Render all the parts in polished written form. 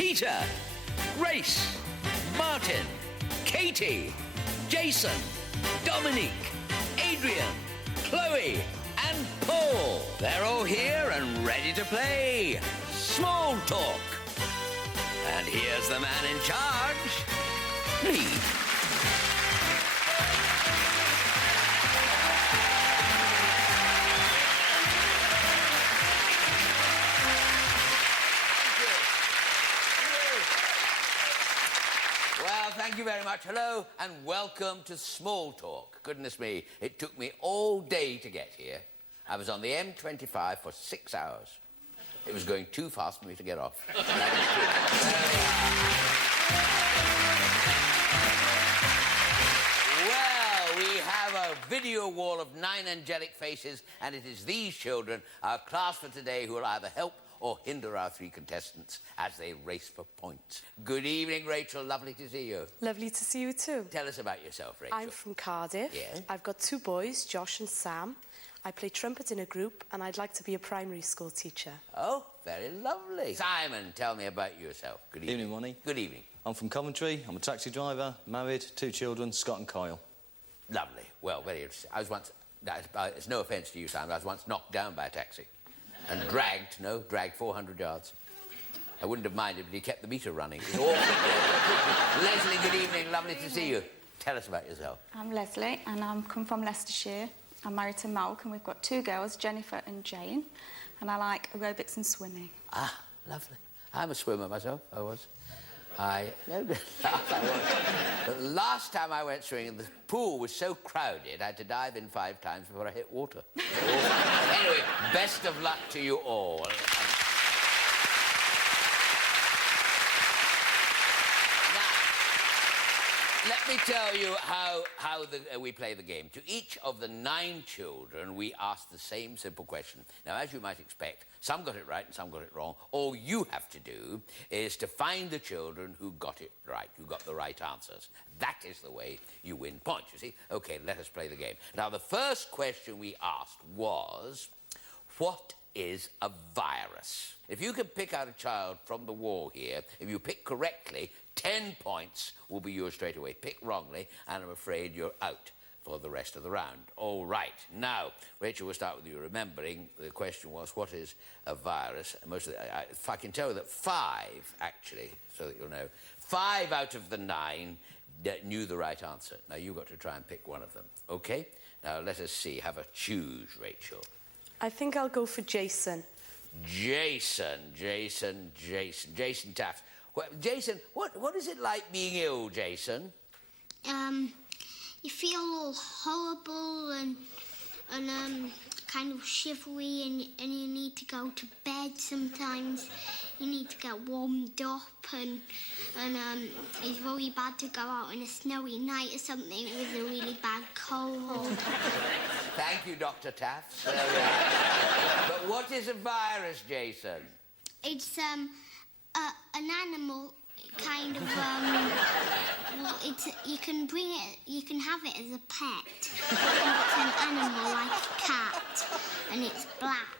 Peter, Grace, Martin, Katie, Jason, Dominique, Adrian, Chloe, and Paul. They're all here and ready to play Small Talk. And here's the man in charge, me. Well, thank you very much. Hello and welcome to Small Talk. Goodness me, it took me all day to get here. I was on the M25 for 6 hours. It was going too fast for me to get off. Well, we have a video wall of 9 angelic faces, and it is these children, our class for today, who will either help or hinder our 3 contestants as they race for points. Good evening, Rachel. Lovely to see you. Lovely to see you too. Tell us about yourself, Rachel. I'm from Cardiff. Yeah. I've got 2 boys, Josh and Sam. I play trumpet in a group and I'd like to be a primary school teacher. Oh, very lovely. Simon, tell me about yourself. Good evening. Evening, Ronnie. Good evening. I'm from Coventry. I'm a taxi driver, married, 2 children, Scott and Kyle. Lovely. Well, very interesting. I was once... it's no offence to you, Simon. I was once knocked down by a taxi and dragged 400 yards. I wouldn't have minded, but he kept the meter running. It was awful. Leslie, good evening. Lovely to see you. Tell us about yourself. I'm Leslie, and I'm come from Leicestershire. I'm married to Malk, and we've got 2 girls, Jennifer and Jane, and I like aerobics and swimming. Ah, lovely. I'm a swimmer myself. I was. No, but the last time I went swimming, the pool was so crowded, I had to dive in 5 times before I hit water. Anyway, best of luck to you all. Let me tell you how we play the game. To each of the 9 children, we ask the same simple question. Now, as you might expect, some got it right and some got it wrong. All you have to do is to find the children who got it right, who got the right answers. That is the way you win points, you see. OK, let us play the game. Now, the first question we asked was, what is a virus? If you can pick out a child from the wall here, if you pick correctly, 10 points will be yours straight away. Pick wrongly, and I'm afraid you're out for the rest of the round. All right. Now, Rachel, we'll start with you remembering. The question was, what is a virus? Most of if I can tell you that 5, actually, so that you'll know, 5 out of the 9 knew the right answer. Now, you've got to try and pick one of them. OK? Now, let us see. Have a choose, Rachel. I think I'll go for Jason. Jason Taft. Well, Jason, what is it like being ill, Jason? You feel all horrible and kind of shivery, and you need to go to bed sometimes. You need to get warmed up, and it's very bad to go out on a snowy night or something with a really bad cold. Thank you, Dr. Taft. But what is a virus, Jason? It's an animal, kind of. Well, you can bring it. You can have it as a pet. It's an animal like a cat, and it's black,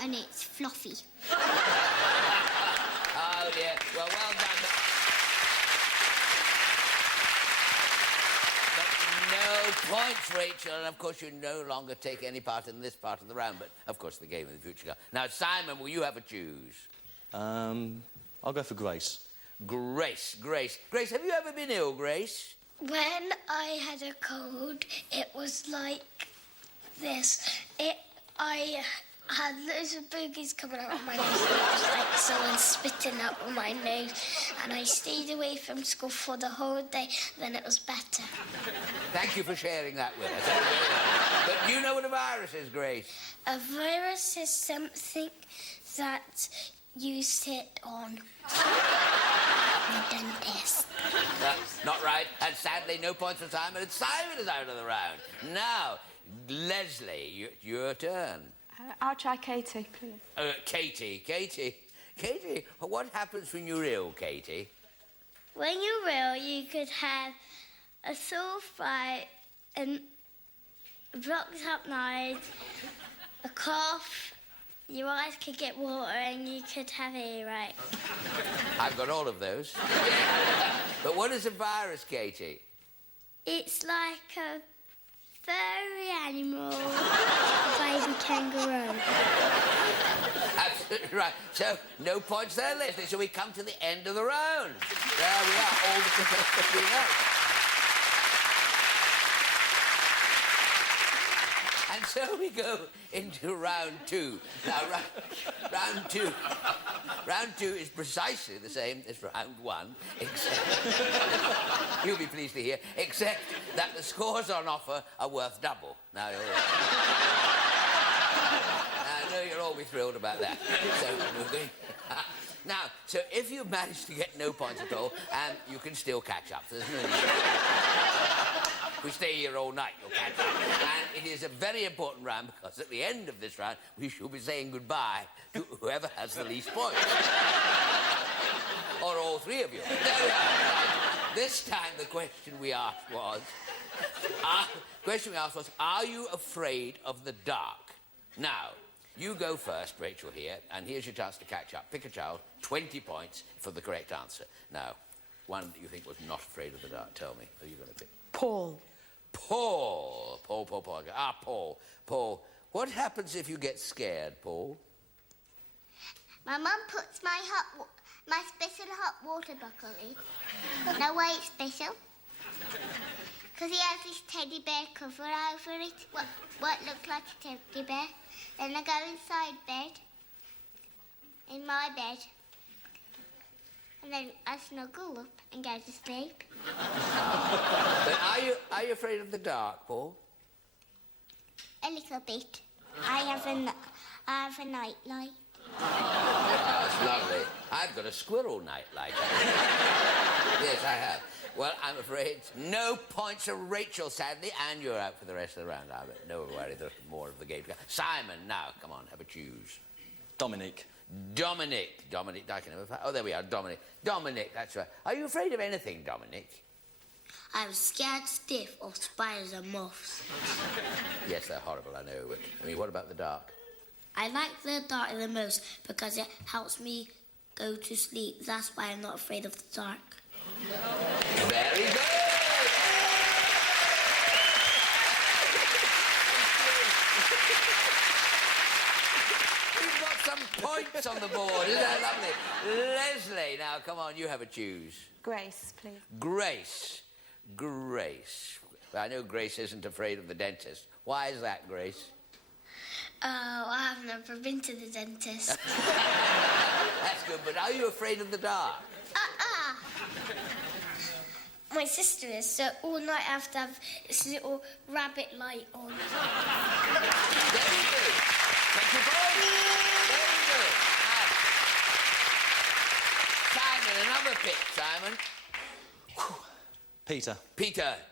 and it's fluffy. Oh dear. Well done. No points, Rachel, and of course you no longer take any part in this part of the round, but of course the game of the future. Now, Simon, will you have a choose? I'll go for Grace. Grace, have you ever been ill, Grace? When I had a cold, it was like this. I had loads of boogies coming out of my nose. It was like someone spitting out of my nose. And I stayed away from school for the whole day. Then it was better. Thank you for sharing that with us. But you know what a virus is, Grace? A virus is something that you sit on. The dentist. That's not right. And sadly, no points for Simon. And Simon is out of the round. Now, Leslie, your turn. I'll try Katie, please. Katie, what happens when you're ill, Katie? When you're ill, you could have a sore throat, a blocked up nose, a cough, Your eyes could get water and you could have earache. I've got all of those. But what is a virus, Katie? It's like a furry animal, a baby kangaroo. Absolutely right. So, no points there, Leslie. So we come to the end of the round. There we are, all the contestants being out. And so we go into round two. Now, round two is precisely the same as round one, except... You'll be pleased to hear, except that the scores on offer are worth double. Now, I know you'll all be thrilled about that. So, we're going... Now, so if you manage to get no points at all, you can still catch up. There's no need. If we stay here all night, you'll catch up. And it is a very important round because at the end of this round, we shall be saying goodbye to whoever has the least points. Or all three of you. There we are. This time the question we asked was, are you afraid of the dark? Now, you go first, Rachel, here, and here's your chance to catch up. Pick a child, 20 points for the correct answer. Now, one that you think was not afraid of the dark, tell me. Who are you going to pick? Paul. Paul. Paul. Paul, what happens if you get scared, Paul? My mum puts my special hot water bottle in. Know why it's special? Because he has this teddy bear cover over it. What looks like a teddy bear. Then I go inside bed, in my bed, and then I snuggle up and go to sleep. But are you afraid of the dark, Paul? A little bit. I have a night light. That's lovely. I've got a squirrel night light. Yes, I have. Well, I'm afraid no points for Rachel, sadly, and you're out for the rest of the round. No worry, there's more of the game to go. Simon, now, come on, have a choose. Dominic. Dominic, I can never... Oh, there we are, Dominic. Dominic, that's right. Are you afraid of anything, Dominic? I'm scared stiff of spiders and moths. Yes, they're horrible, I know. But, I mean, what about the dark? I like the dark the most because it helps me go to sleep. That's why I'm not afraid of the dark. Very good! We've got some points on the board, isn't that lovely? Leslie, now, come on, you have a choose. Grace, please. Grace. Well, I know Grace isn't afraid of the dentist. Why is that, Grace? Oh, I have never been to the dentist. That's good, but are you afraid of the dark? My sister is, so all night I have to have this little rabbit light on. Very good. Thank you both. Very good. Simon, another pick, Simon. Peter.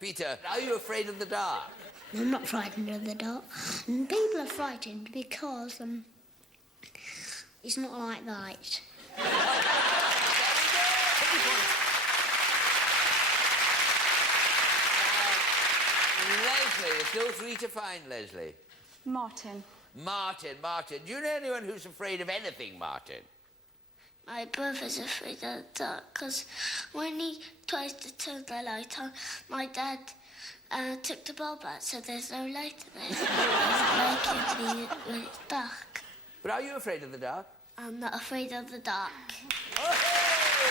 Peter, are you afraid of the dark? I'm not frightened of the dark. And people are frightened because it's not like light. Leslie, there's still three to find, Leslie. Martin. Martin. Do you know anyone who's afraid of anything, Martin? My brother's afraid of the dark because when he tries to turn the light on, my dad took the bulb out, so there's no light in it. I like it when it's dark. But are you afraid of the dark? I'm not afraid of the dark. Oh, hey!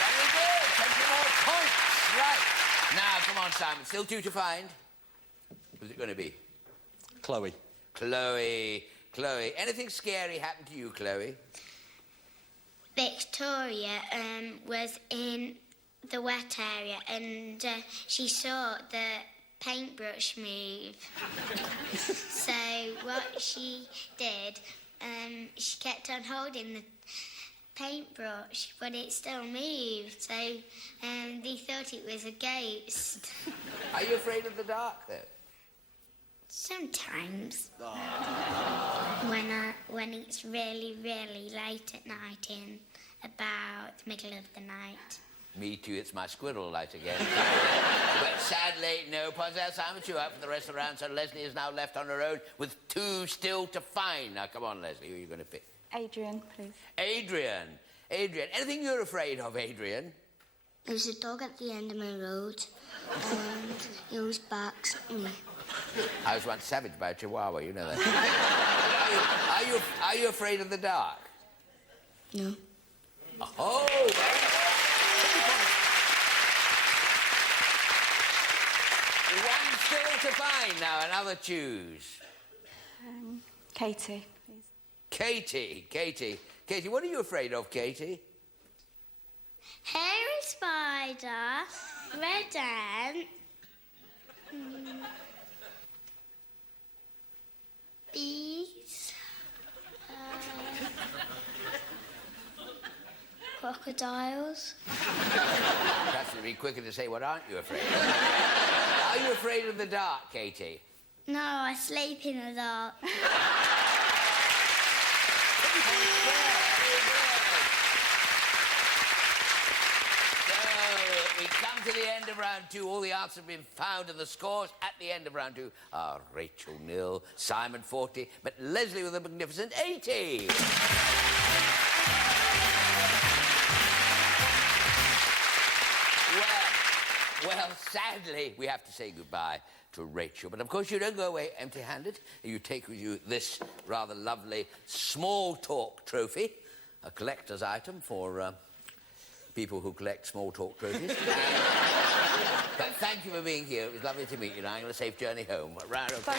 Very good. 20 more points. Right. Now, come on, Simon. Still two to find. Who's it going to be? Chloe. Chloe. Anything scary happened to you, Chloe? Victoria was in the wet area and she saw the paintbrush move. So what she did, she kept on holding the paintbrush, but it still moved. So they thought it was a ghost. Are you afraid of the dark, though? Sometimes. When it's really, really late at night in about the middle of the night. Me too, it's my squirrel light again. But sadly, no Posel Simon Chew out for the rest of the round, so Leslie is now left on her own with 2 still to find. Now, come on, Leslie, who are you going to pick? Adrian, please. Adrian. Adrian. Anything you're afraid of, Adrian? There's a dog at the end of my road, and he always barks at me. I was once savaged by a chihuahua, you know that. Are you afraid of the dark? No. Oh! One still to find now, another choose. Katie, please. Katie, what are you afraid of, Katie? Hairy spider, red ant, bees, crocodiles. Perhaps it'd be quicker to say, what aren't you afraid of? Are you afraid of the dark, Katie? No, I sleep in the dark. We come to the end of round 2. All the answers have been found, and the scores at the end of round 2 are Rachel 0, Simon 40, but Leslie with a magnificent 80. Well, sadly, we have to say goodbye to Rachel. But, of course, you don't go away empty-handed. You take with you this rather lovely small talk trophy, a collector's item for people who collect small talk trophies. But thank you for being here. It was lovely to meet you. Now I'm going to safe journey home. Round of applause.